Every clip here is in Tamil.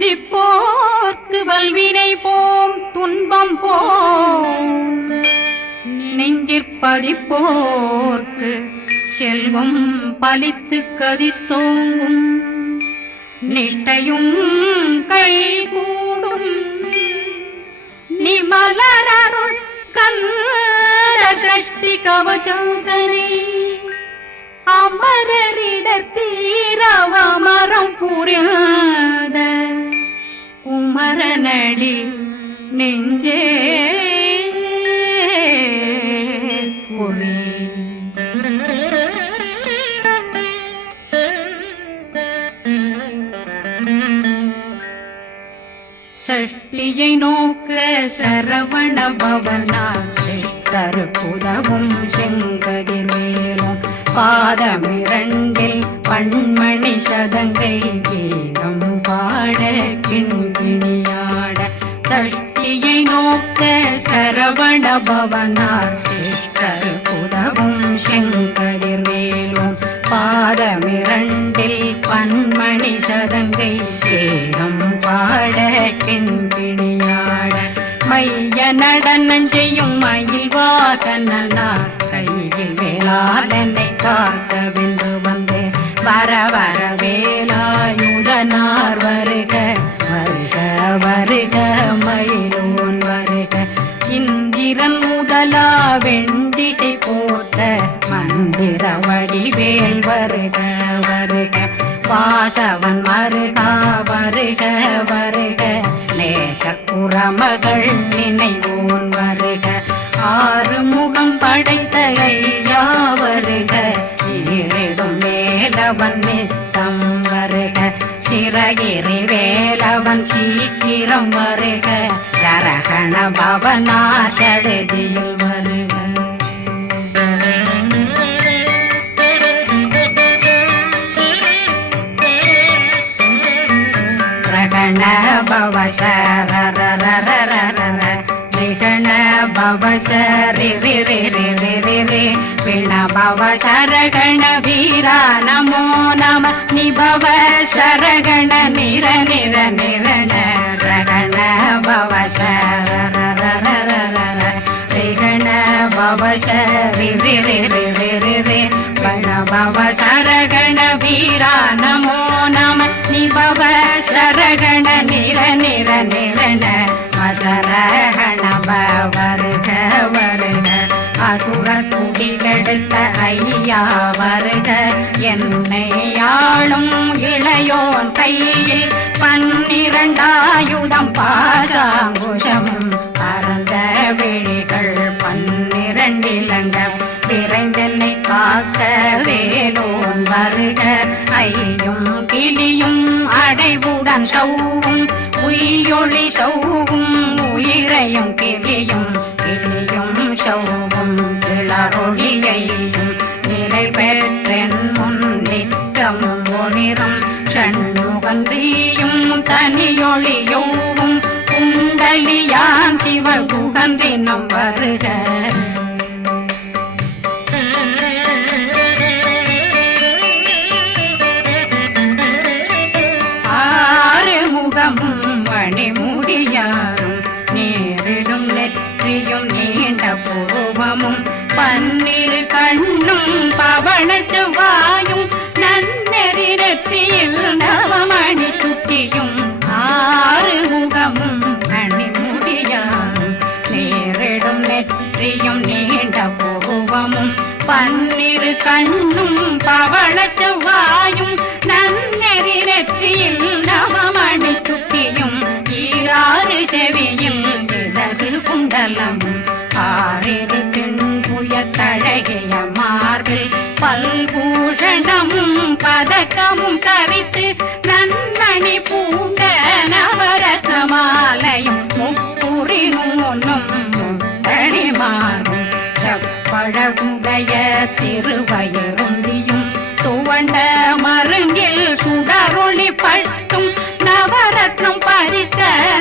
சிந்திப்போர்க்கு வல்வினை போம் துன்பம் போம் நெஞ்சிற்பதிப்போர்க்கு செல்வம் பலித்து கதித்தோங்கும் நிஷ்டையும் கைகூடும் நிமலரருள் கந்த சக்தி கவசந்தனை அமரரிடத்தீரவமரம் புரியாத குமரனடி நெஞ்சே குமி சஷ்டியை நோக்க சரவண பவனா சிஷ்டர் புதவும் செங்கதிர் மேலும் பாதமிரண்டில் பண்மணி சதங்கை கீதம் பாட கிண்கிணியாட சஷ்டியை நோக்க சரவண பவனா சிஷ்டர் புதவும் செங்கதிர் மேலும் பாதமிரண்டில் பண்மணி சதங்கை கீதம் பாட கிண்கிணியாட மைய நடனம் செய்யும் மயில் வாகனார் கையில் வேளாளனை காக்க வென்று வந்து வர வர வேலாயுதனார் வருக வருக வருக மயிலோன் வருக இந்திரன் முதலா வெண்டிசை போட்ட மந்திர வடிவேல் வருக வருக வாசவன் வருகா வருக வருக நேசக்குறமகள் நினைவோன் வருக ஆறுமுகம் படைத்த ஐயா வருக ஈரிடும் வேலவன் நித்தம் வருக சிறகிரி வேலவன் சீக்கிரம் வருக சரகண பவனா சடுதியில் வருக பவ சரண பவ சரி பிண பவ சரகண வீரா நமோ நம நிபவ சரகண நிர நிர நிரண ரகண பவ சரண பவ சரி பண பவ சரகண வீரா நமோ நம நிபவ சரகண நிர நிர நிரண அசரகண வருக வருக அசுர குடிகெடுத்த ஐயா வருக என்னை ஆளும் இளையோன் கையில் 12 பாசாங்குஷமும் பரந்த விழிகள் 12 இலங்கம் விரைந்தென்னை காக்க வேலோன் வருக ஐயும் கிளியும் அடைவுடன் சௌவும் உயிரொளி சௌவும் உயிரையும் கிளியும் கிளியும் சௌவும் இளரொளியையும் நிலை பெற்றென் முன் நித்தம் ஒளிரும் சண்முகந்தியும் தனியொளியோவும் குண்டலியான் சிவகுகந்தினம் வருக மணிமுடியாரும் நேரிடும் நெற்றியும் நீண்ட பூர்வமும் 12 கண்ணும் பவன செவ்வாயும் நன்னெறி நெற்றியில் நவமணி சுட்டியும் 6 முகமும் மணிமுடியாரும் நேரிடும் நெற்றியும் நீண்ட பூர்வமும் 12 கண்ணும் பவன செவ்வாயும் நன்னெறி நெற்றியில் நவமணி சுட்டியும் 6 செவியும் இடது குண்டலமும் 6 தின்புய தழகிய மார்பில் பல்பூஷணமும் பதக்கமும் தரித்து நன்மணி பூண்ட நவரத்ன மாலையும் முப்புரி நூலும் முத்தணிமாறும் செப்பழகுடைய திருவயருந்தியும் துவண்ட மருங்கில் சுடரொளி பட்டும் நவரத்னம் பறித்த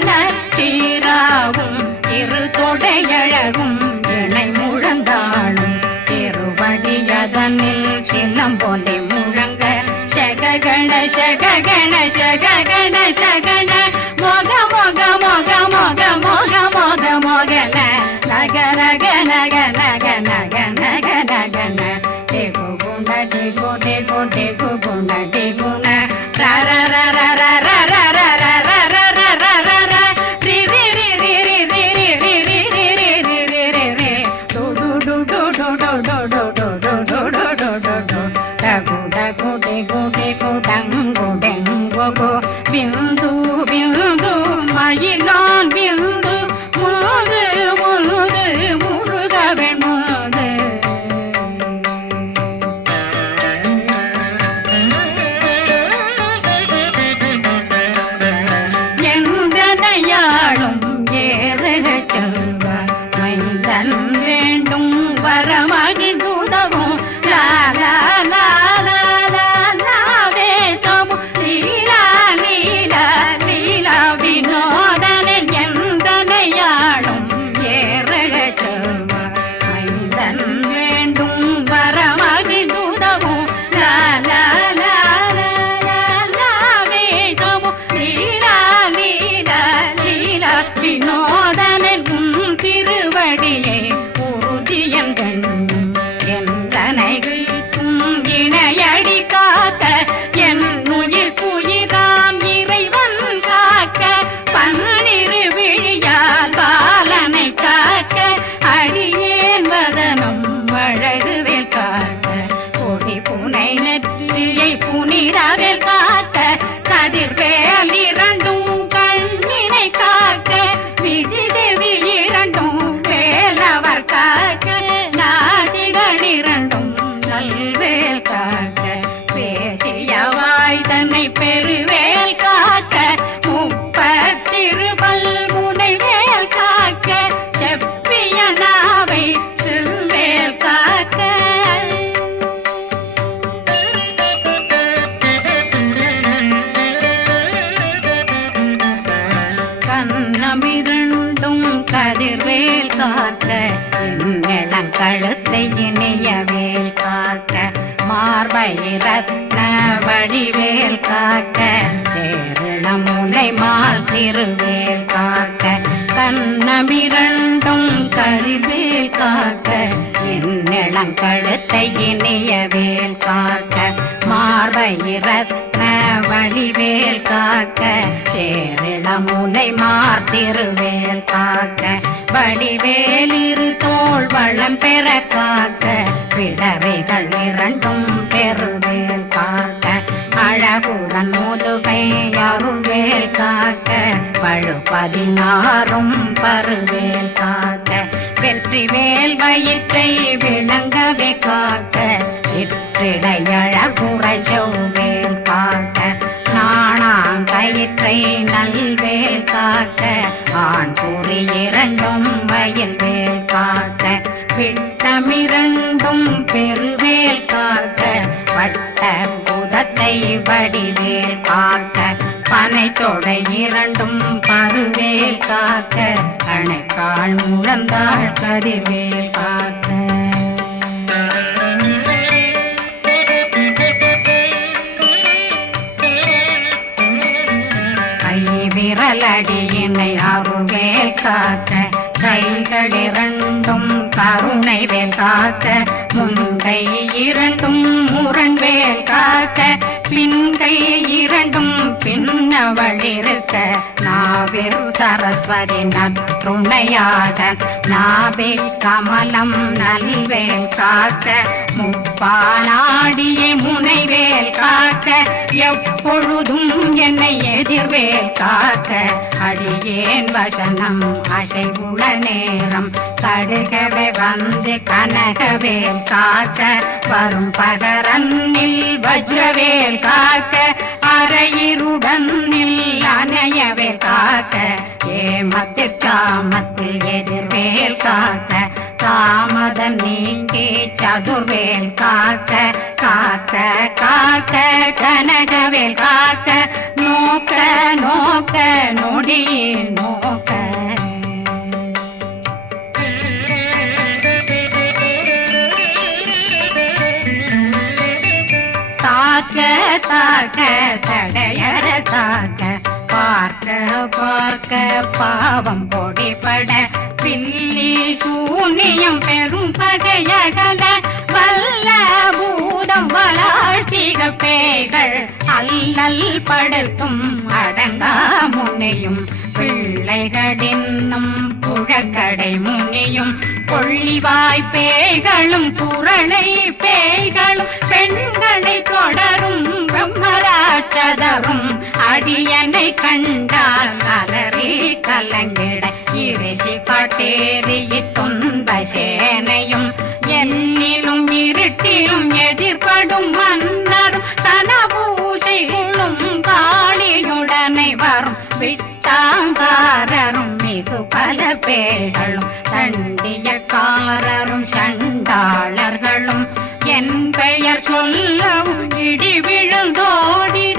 நச்சீராவும் இரு தொடையழகும் இணை முழந்தாளும் திருவடியதனில் சிலம்பொலி முழங்க சககண சககண சககண சகண நக நக நக நக நக ந டேகு குண டேகு டேகு டேகு குண டேகு ந ர ர ர ர ர ர ர ர ர ர ர ர ர ர ர ரி ரி ரி ரி ரி ரி ரி ரி ரி ரி ரி ரி ரி ரி ரி டு டு டு டு டு டு டு டு டு டு டு டு டு டு டு டகு டகு டேகு டேகு டங்கு டெங்கு கு பிந்து பிந்து மயிலான் பிந்து முது முது முருகவன் முது எந்தனையாளும் ஏறுக செல்வ மைந்தன் வேண்டும் வரமகிழ்ந்துதவும் லா லா லா லா லா லாவே சமு லீலா லீலா லீலா வினோதனன் எந்தனையாளும் ஏறுக செல்வ மைந்தன் வேண்டும் வரமகிழ்ந்துதவும் லா லா லா லா லா லாவே சமு லீலா லீலா லீலா வினோதனன் உன் திருவடியை உறுதியம் கண்ணும் எந்தனைகளுக்கும் இணையடி காக்க என் உயிர் புயிராம் இறைவன் காக்க பன்னிரு விழியால் பாலனை காக்க அடியேன் வதனம் அழகுவேல் காக்க கொடி புனை நெற்றியை புனிதவேல் காக்க கதிர்வேல் இரண்டும் கண்ணினை காக்க விதி செவி இரண்டும் வேலவர் காக்க நாசிகள் இரண்டும் நல்வேல் காக்க பேசிய வாய் தன்னை பெருவேல் காக்க முப்பத்திருபல் முனைவேல் காக்க செப்பிய நாவை செல்வேல் காக்க கண்ணமிரண்டும் கதிர்வேல் காக்க இளங்கழுத்தை இனியவேல் காக்க மார்பை ரத்ன வடிவேல் காக்க சேரணமுனை மால் திருவேல் காக்க கண்ணமிரண்டும் கதிர்வேல் காக்க இளங்கழுத்தை இனியவேல் காக்க மார்பை ரத்ன வடிவேல் காக்க சேரிளமுனை மார்த்திருவேல் காக்க வடிவேல் இரு தோள் வளம் பெற காக்க பிடரைகள் இரண்டும் பெருவேல் காக்க அழகுடன் முதுகை அருள்வேல் காக்க பழு 16 பருவேல் காக்க வெற்றி வேல் வயிற்றை விளங்கவே காக்க சிற்றிடையழகுறை செவ்வேல் காக்க நாணாங்கயிற்றை நல்வேல் காக்க ஆண் குறி இரண்டும் வயல்வேல் காக்க விட்டமிரண்டும் பெருவேல் காக்க வட்ட புதத்தை வடிவேல் காக்க பனை தொடை இரண்டும் பருவேல் காக்க அணைக்கால் முழந்தாள் கதிர்வேல் காக்க விரலடியினை அருள்வேல் காக்க கைகள் இரண்டும் கருணை வேல் காக்க முன்கை இரண்டும் முரண்வேல் காக்க பின்கை இரண்டும் பின்னவளிருக்க நாவில் சரஸ்வதி நற்றுணையாக நாபி கமலம் நல்வேல் காக்க முப்பானாடியை முனைவேல் காக்க எப்பொழுதும் என்னை எதிர்வேல் காக்க அடியேன் வசனம் அசைவுள நேரம் கடுகவே வந்து கனகவேல் காக்க வரும் பகரன்னில் வஜ்ரவேல் காக்க அரையிருடன் அணையவேல் காக்க ஏமத்தில் காமத்தில் எதிர்வேல் காக்க தாமதம் நீங்கி சதுர்வேல் காக்க காக்க காக்க கனகவேல் காக்க நோக்க நோக்க நொடியில் நோக்க தாக்க தாக்க தடையற தாக்க பார்க்க பார்க்க பாவம் பொடிபட பில்லி சூனியம் பெரும் பகையகல வல்ல பூதம் வளாட்டிக பேய்கள் அல்லல் படுத்தும் அடங்கா முனையும் பிள்ளைகளின்னும் புழக்கடை முனியும் கொள்ளிவாய் பேய்களும் குரளை பேய்களும் பெண்களை தொடரும் பிரம்மராட்சதரும் அடியனை கண்டால் அலறி கலங்கிட இரிசி பட்டேறி துன்ப சேனையும் என்னிலும் இருட்டிலும் எதிர்படும் மன்னரும் தனபூசைகளும் காளியுடனை வரும் விட்டாங்காரரும் மிகு பல பேர்களும் தண்டியக்காரரும் சண்டாளர்களும் என் பெயர் சொல்லவும் இடி விழுந்தோடிட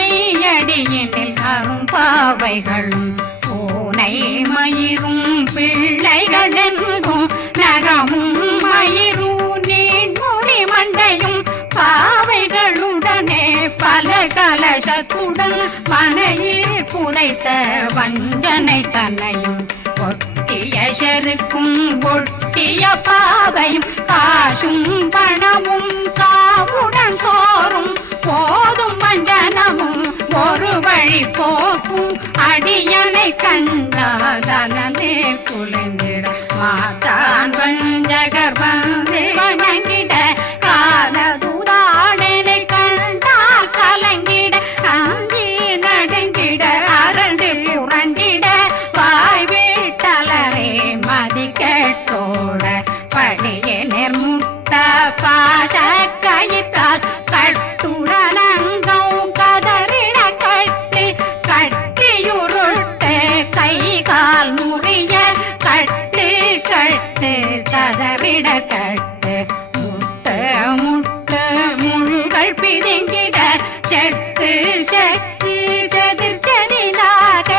ஆனையடியினில் அரும்பாவைகளும் பூனை மயிரும் பிள்ளைகளெங்கும் நகமும் மயிரும் நீண்முடி மண்டையும் பாவைகளுடனே பல கலசத்துடன் மனையில் புதைத்த வஞ்சனை தன்னையும் ஒட்டிய செருக்கும் ஒட்டிய பாவையும் காசும் பணமும் காவுடன் சோறும் போதும் வஞ்சனமும் ஒரு வழி போக்கும் அடியனை கண்டாலே குளிர்ந்திட மாதான் வஞ்சகர் வந்து வணங்கிட காலதுதாடனை கண்டால் கலங்கிட அஞ்சி நடுங்கிட அரண்டு உரண்டிட வாய் வீட்டலரே மதி கேட்டோட படியே நிர்முட்ட பாச கயிற்றால் கட்டுடனங்கும் கதறிட கட்டி கட்டியுருட்டு கை கால் முறிய கட்டு கட்டு கதறிட கட்டு முட்ட முட்ட முள்கள் பிதுங்கிட செக்கு செக்கு செதிர் செதிலாக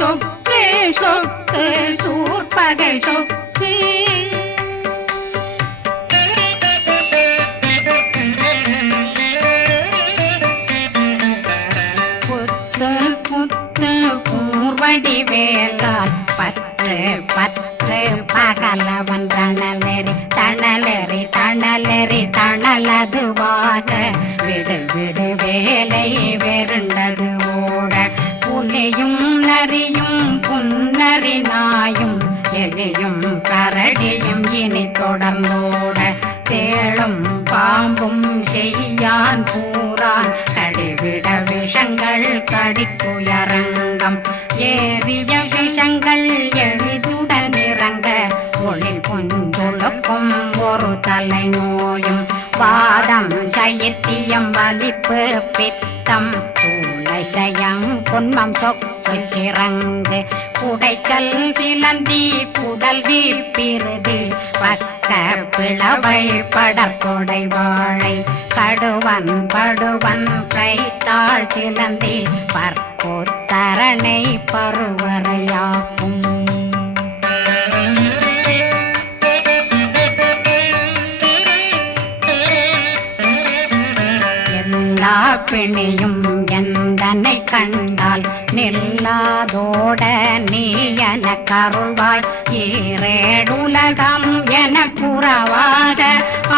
சொக்கு சொக்கு சூர்பகை சொக்கு வடிவேலால் பற்று பற்று பகலவன் தணலெறி தணலெறி தணலெறி தணலதுவாக விடு விடு வேலை வெருண்டது ஓட புலியும் நரியும் புன்னரி நாயும் எலியும் கரடியும் இனி தொடர்ந்தோட தேளும் பாம்பும் செய்யான் பூரான் கடிவிட விஷங்கள் கடிக்குயரங்கம் ஏறிய விஷங்கள் எளிதுடன் இறங்க ஒளி புஞ்சொழுக்கும் ஒரு தலை நோயும் வாதம் சைத்தியம் வலிப்பு பித்தம் சயம் பொன்மம் சொக்கு சிறங்கு குடைச்சல் சிலந்தி குடல் வீப்பிருது பக்க பிளவை படப்பொடை வாழை கடுவன் படுவன் கைத்தாள் சிலந்தி பற்போத்தரணை பருவரையாக்கும் எல்லா பிணியும் எந்தனை கண்டால் நில்லாதோட நீ என கருள்வாய் ஈரேடுலகம் என புறவாக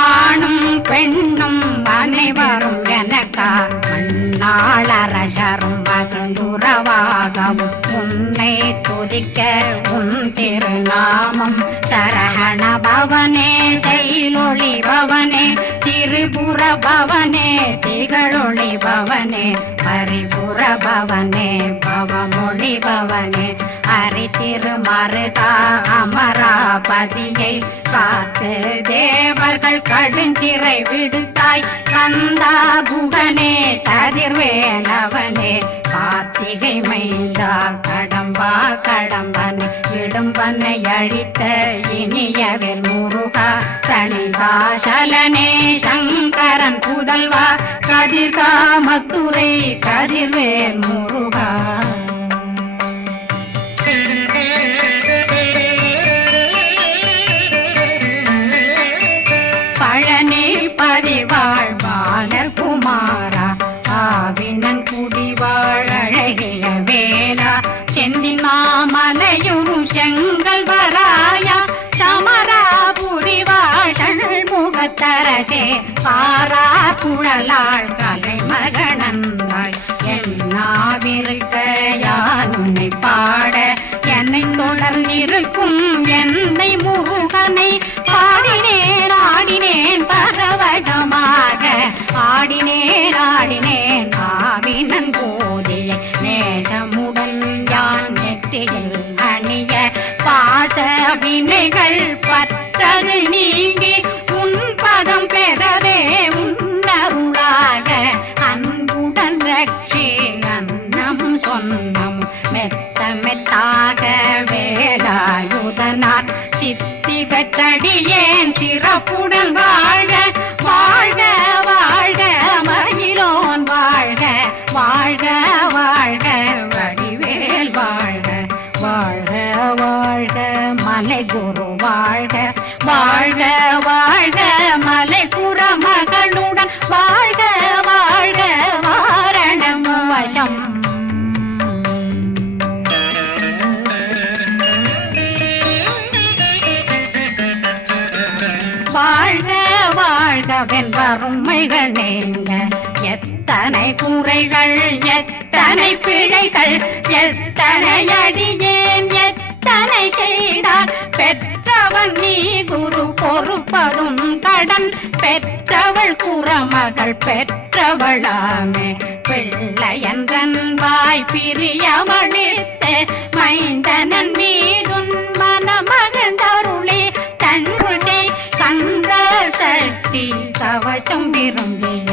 ஆணும் பெண்ணும் அனைவரும் எனக்கா மண்ணாளரசரும் மகிழ்ந்துறவாகவும் உன்னை துதிக்க உன் திருநாமம் சரஹண பவனே செயலொளி பவனே திரிபுர பவனே திகழொளி பவனே பரிபுர பவனே பவமொழி பவனே ஹரி திருமருகா அமராபதியை காத்து தேவர்கள் கடுஞ்சிறை விடுத்தாய் கந்தா குகனே கதிர்வேலவனே கார்த்திகை மைந்தா கடம்பா கடம்பனை விடும்பனை அழித்த இனியவில் முருகா தனிதாசலனே சங்கரன் புதல்வா கதிர்காமத்துரை கதிர்வேல் முருகா மலையுறு செங்கல் வராயா சமராபுரி வாழல் முகத்தரசே பாரா குழலாள் கலை மகனந்தாய் என்னாவிருக்க யான் உன்னை பாட என்னை தொடர்ந்திருக்கும் என்னை முருகனை பாடினேன் ஆடினேன் பரவசமாக ஆடினேன் ஆடினேன் ஆவினன் போதிய நேசமுடன் யான் நெற்றியில் அணிய பாச வினைகள் பற்றது நீங்கி உன் பதம் பெறவே உன்னருளாக அன்புடன் ரட்சி அன்னம் சொன்னம் மெத்த மெத்தாக வேலாயுதனார் சித்தி பெற்றடியேன் சிறப்புடன் வாழ்க வாழ்க வாழ்க மயிலோன் வாழ்க வாழ்க வாழ்க வடிவேல் வாழ்க வாழ்க வாழ்க மலை குரு வாழ்க வாழ்க வாழ்க மலை புற மகளுடன் வாழ்க வாழ்க வாரணம் வசம் வாழ்க வாழ்க வென்றருமைகள் நீங்க எத்தனை குறைகள் எத்தனை பிழைகள் எத்தனை அடியேன் எத்தனை செய்தார் பெற்றவன் நீ குரு பொறுப்பதும் கடன் பெற்றவள் குறமகள் பெற்றவளாமே பிள்ளையன்றன் வாய் பிரியமளித்து மைந்தனன் மீதுன் மனமகந்தருளே தன்னுளே கந்த சக்தி கவசம் விரும்பிய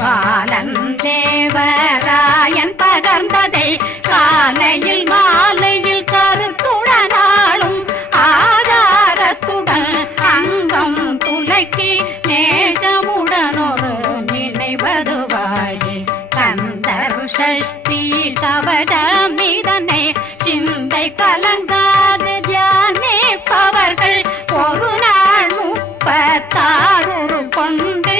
பாலன் தேவராயன் பகர்ந்ததை காலையில் மாலையில் கருத்துடனாலும் ஆதாரத்துடன் அங்கம் துலக்கி நேசமுடனொரு நினைவதுவாகி கந்தர் சஷ்டி கவசமிதனை சிந்தை கலங்காது தியானிப்பவர்கள் ஒரு நாள் 36 கொண்டு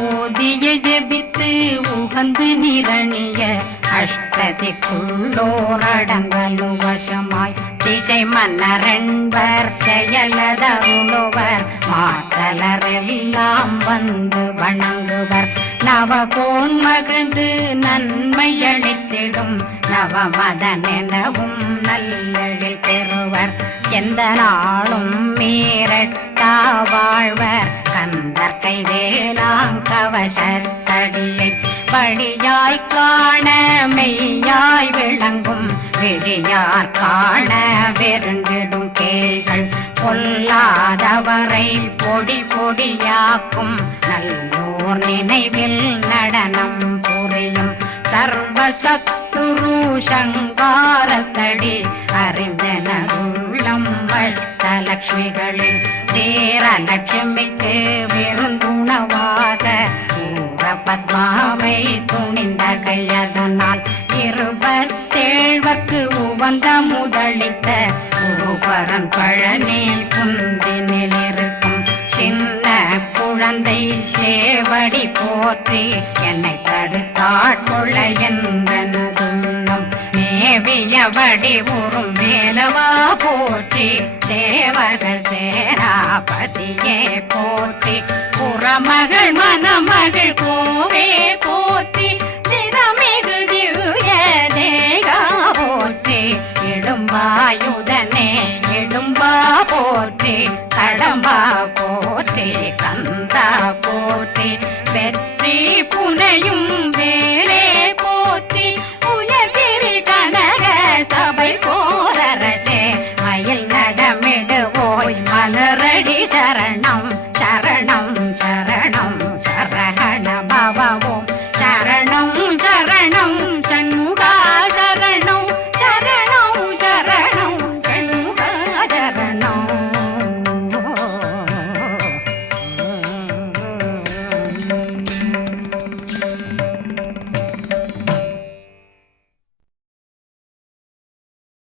ஓதிய ஜெபித்து உகந்து நிரணிய அஷ்டதிக்குள்ளோரடங்கலு வசமாய் திசை மன்னரென்பர் செயலதருளுவர் மாற்றலரெல்லாம் வந்து வணங்குவர் நவகோன் மகிழ்ந்து நன்மையளித்திடும் நவமதனெனவும் நல்லெழில் பெறுவர் எந்த நாளும் மீறட்டா வாழ்வர் கந்தர் கைவேலாங்கவசத்தடியை படியாய் காண மெய்யாய் விளங்கும் விழியார் காண வெருங்கிடும் கேள்கள் பொல்லாதவரை பொடி பொடியாக்கும் நல்லோர் நினைவில் நடனம் புரியும் சர்வசத்துரு சங்காரத்தடி அறிந்தனருள்ளம் வஷ்டலட்சுமிகளின் தேரலட்சுமிக்கு விருந்துணவாக பத்மாவை துணிந்த கையதனால் 27 உவந்த முதலித்த ஊபரன் பழனி குந்தினில் இருக்கும் சின்ன குழந்தை சேவடி போற்றி என்னை தடுத்தாட்கொள்ள என்பனதுள்ளம் மேவியபடி உறும் வேலவா போற்றி தேவர்கள் சேராபதியே போற்றி புறமகள் மணமகள் கோவே போற்றி தினமிகு திவ்ய தேகா போற்றி இடும்பாயுதனே இடும்பா போற்றி கடம்பா போற்றி கந்தா போற்றி வெற்றி புனையும் வேலே